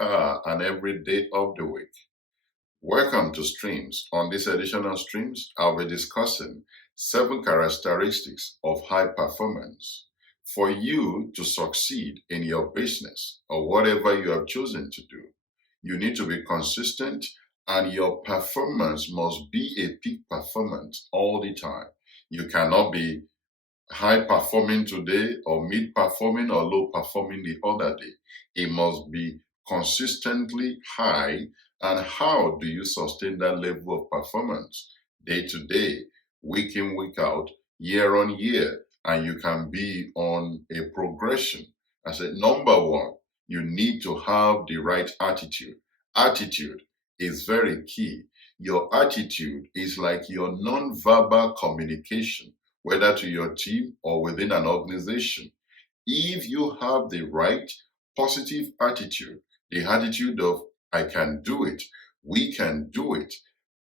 every hour and every day of the week. Welcome to Streams. On this edition of Streams, I'll be discussing 7 characteristics of high performance. For you to succeed in your business or whatever you have chosen to do, you need to be consistent and your performance must be a peak performance all the time. You cannot be high performing today or mid performing or low performing the other day. It must be consistently high. And how do you sustain that level of performance day to day, week in, week out, year on year? And you can be on a progression. I said, number one, you need to have the right attitude. Attitude is very key. Your attitude is like your non-verbal communication, whether to your team or within an organization. If you have the right positive attitude, the attitude of I can do it, we can do it,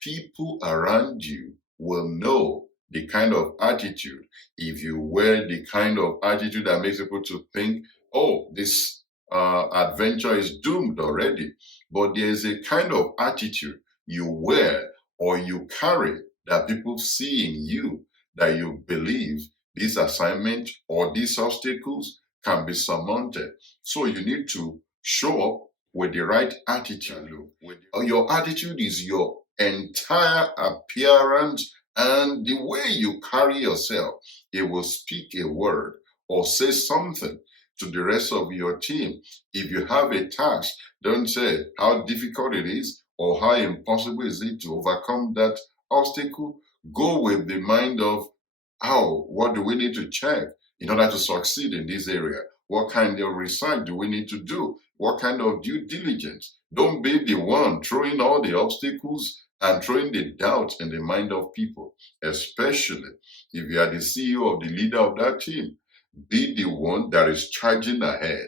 people around you will know the kind of attitude. If you wear the kind of attitude that makes people to think, oh, this adventure is doomed already. But there is a kind of attitude you wear or you carry that people see in you, that you believe this assignment or these obstacles can be surmounted. So you need to show up with the right attitude. Your attitude is your entire appearance and the way you carry yourself. It will speak a word or say something to the rest of your team. If you have a task, don't say how difficult it is or how impossible is it to overcome that obstacle. Go with the mind of what do we need to check in order to succeed in this area? What kind of research do we need to do? What kind of due diligence? Don't be the one throwing all the obstacles and throwing the doubt in the mind of people, especially if you are the CEO or the leader of that team. Be the one that is charging ahead.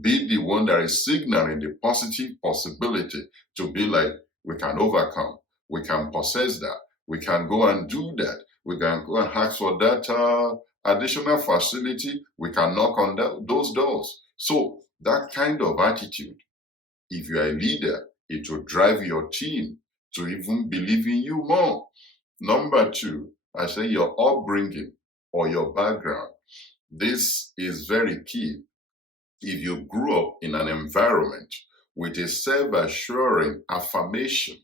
Be the one that is signaling the positive possibility to be like, we can overcome, we can possess that, we can go and do that, we can go and ask for that additional facility, we can knock on those doors. So that kind of attitude, if you are a leader, it will drive your team to even believe in you more. Number 2, I say your upbringing or your background. This is very key. If you grew up in an environment with a self-assuring affirmation,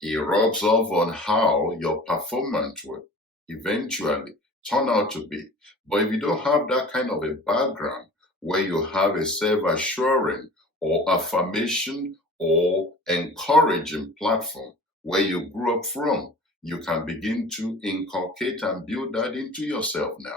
it rubs off on how your performance will eventually turn out to be. But if you don't have that kind of a background where you have a self-assuring or affirmation or encouraging platform where you grew up from, you can begin to inculcate and build that into yourself now,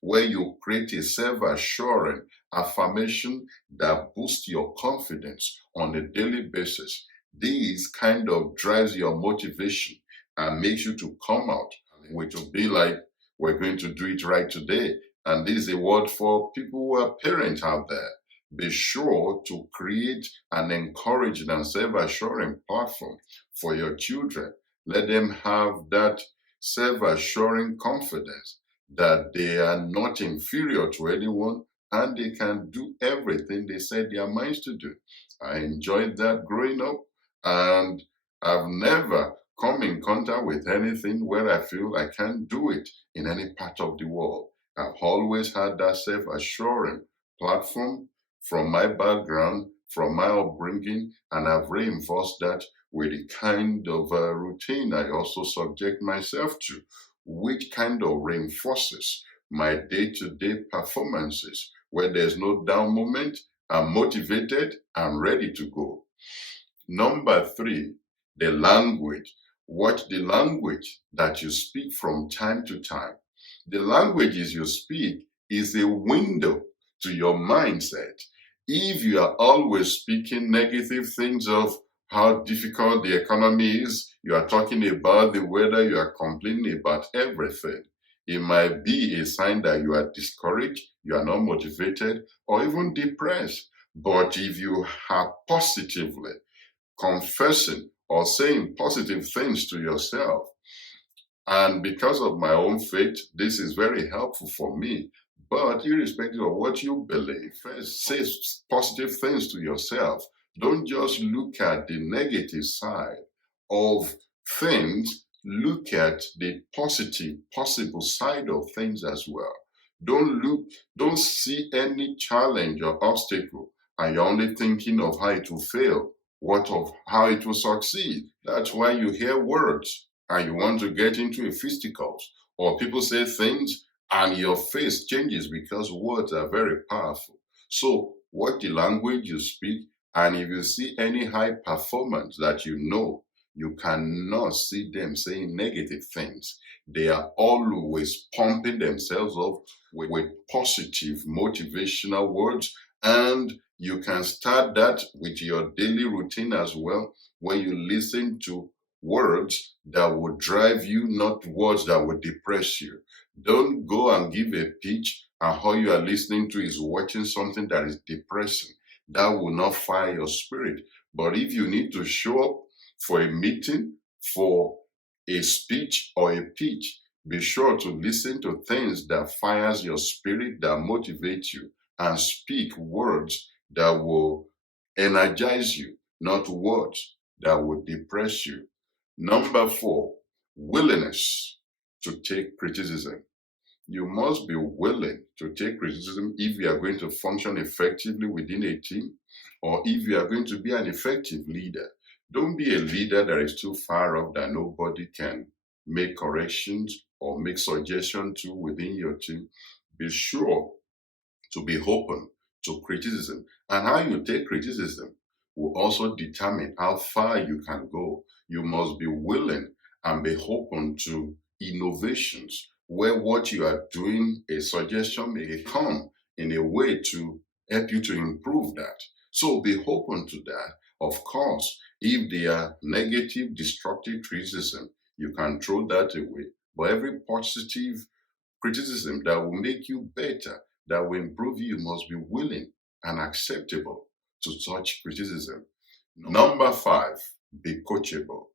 where you create a self-assuring affirmation that boosts your confidence on a daily basis. This kind of drives your motivation and makes you to come out, which will be like, we're going to do it right today. And this is a word for people who are parents out there. Be sure to create an encouraging and self-assuring platform for your children. Let them have that self-assuring confidence that they are not inferior to anyone and they can do everything they set their minds to do. I enjoyed that growing up, and I've never come in contact with anything where I feel I can't do it in any part of the world. I've always had that self-assuring platform from my background, from my upbringing, and I've reinforced that with the kind of routine I also subject myself to, which kind of reinforces my day-to-day performances. Where there's no down moment, I'm motivated, I'm ready to go. Number 3, the language. Watch the language that you speak from time to time. The languages you speak is a window to your mindset. If you are always speaking negative things of how difficult the economy is, you are talking about the weather, you are complaining about everything, it might be a sign that you are discouraged, you are not motivated, or even depressed. But if you are positively confessing or saying positive things to yourself, and because of my own faith, this is very helpful for me. But irrespective of what you believe, first say positive things to yourself. Don't just look at the negative side of things, look at the positive, possible side of things as well. Don't see any challenge or obstacle and you're only thinking of how it will fail, what of how it will succeed. That's why you hear words and you want to get into a fisticuffs, or people say things and your face changes because words are very powerful. So, what the language you speak, and if you see any high performance that you cannot see them saying negative things. They are always pumping themselves up with positive motivational words, and you can start that with your daily routine as well when you listen to words that will drive you, not words that will depress you. Don't go and give a pitch and all you are listening to is watching something that is depressing. That will not fire your spirit. But if you need to show up for a meeting, for a speech or a pitch, be sure to listen to things that fires your spirit, that motivate you, and speak words that will energize you, not words that will depress you. Number 4, willingness to take criticism. You must be willing to take criticism if you are going to function effectively within a team or if you are going to be an effective leader. Don't be a leader that is too far off that nobody can make corrections or make suggestions to within your team. Be sure to be open to criticism. And how you take criticism will also determine how far you can go. You must be willing and be open to innovations where what you are doing, a suggestion may come in a way to help you to improve that. So be open to that. Of course, if they are negative, destructive criticism, you can throw that away. But every positive criticism that will make you better, that will improve you, must be willing and acceptable to such criticism. Number 5, be coachable.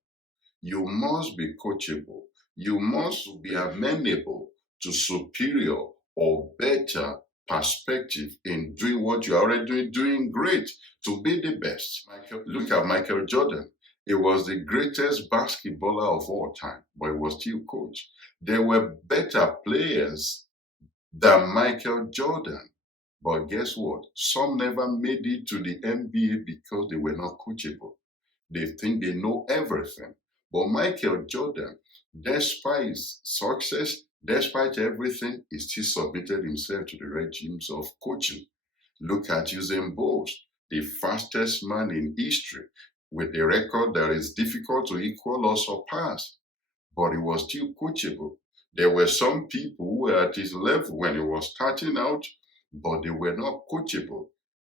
You must be coachable. You must be amenable to superior or better perspective in doing what you're already doing great to be the best. Look at Michael Jordan. He was the greatest basketballer of all time, but he was still coached. There were better players than Michael Jordan. But guess what? Some never made it to the NBA because they were not coachable. They think they know everything. But Michael Jordan, despite his success, despite everything, he still submitted himself to the regimes of coaching. Look at Usain Bolt, the fastest man in history, with a record that is difficult to equal or surpass. But he was still coachable. There were some people who were at his level when he was starting out, but they were not coachable.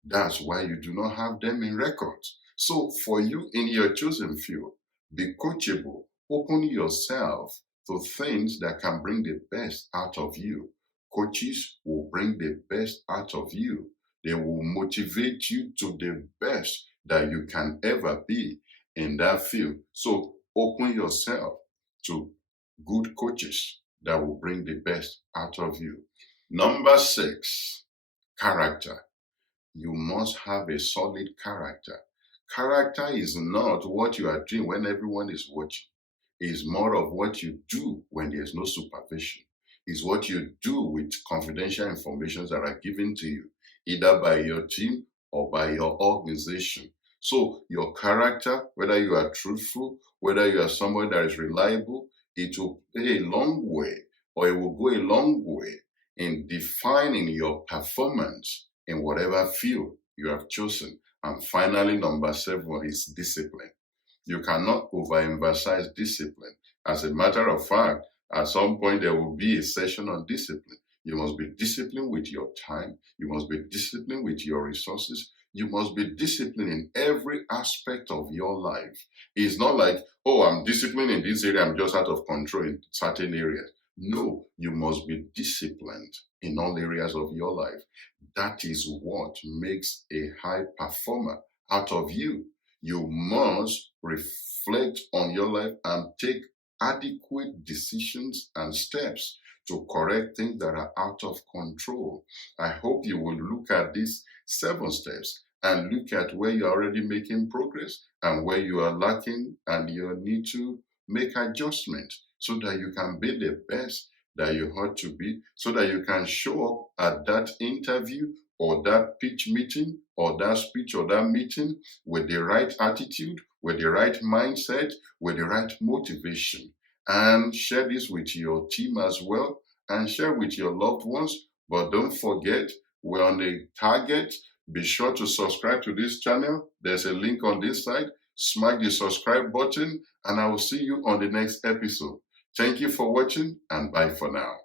That's why you do not have them in records. So for you in your chosen field, be coachable. Open yourself to things that can bring the best out of you. Coaches will bring the best out of you. They will motivate you to the best that you can ever be in that field. So open yourself to good coaches that will bring the best out of you. Number 6, character. You must have a solid character. Character is not what you are doing when everyone is watching. It's more of what you do when there's no supervision. It's what you do with confidential information that are given to you, either by your team or by your organization. So your character, whether you are truthful, whether you are someone that is reliable, it will play a long way, or it will go a long way in defining your performance in whatever field you have chosen. And finally, number 7 is discipline. You cannot overemphasize discipline. As a matter of fact, at some point there will be a session on discipline. You must be disciplined with your time. You must be disciplined with your resources. You must be disciplined in every aspect of your life. It's not like, oh, I'm disciplined in this area, I'm just out of control in certain areas. No, you must be disciplined in all areas of your life. That is what makes a high performer out of you. You must reflect on your life and take adequate decisions and steps to correct things that are out of control. I hope you will look at these 7 steps and look at where you're already making progress and where you are lacking and you need to make adjustments so that you can be the best that you ought to be, so that you can show up at that interview or that pitch meeting or that speech or that meeting with the right attitude, with the right mindset, with the right motivation. And share this with your team as well and share with your loved ones. But don't forget, we're on a target. Be sure to subscribe to this channel. There's a link on this side. Smack the subscribe button, and I will see you on the next episode. Thank you for watching, and bye for now.